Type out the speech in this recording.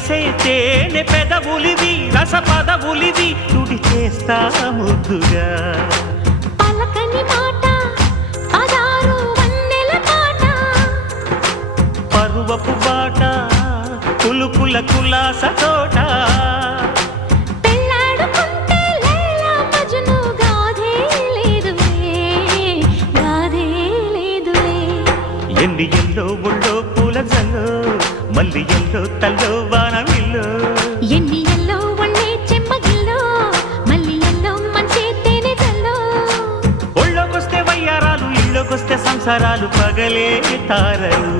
చేసే తేనె పెదవులివి రస పదవులివి తుడి చేస్తా ముద్దుగా పలకని మాట పదారు వన్నెల పాట పరువపు బాట కులుకుల కులాస తోట పెళ్ళాడుకుంటే లైలా మజ్ను గాథే లేదులే ఎన్ని ఎల్లో ఒళ్ళో పూల జల్లో మల్లి ఎల్లో తల్లో వానవిల్లో ఎన్ని ఎల్లో ఒళ్ళే చెమ్మగిల్లో మల్లి ఎల్లో మంచి తేనె జల్లో ఒళ్ళోకొస్తే వయ్యారాలు ఇళ్ళోకొస్తే సంసారాలు పగలే తారలు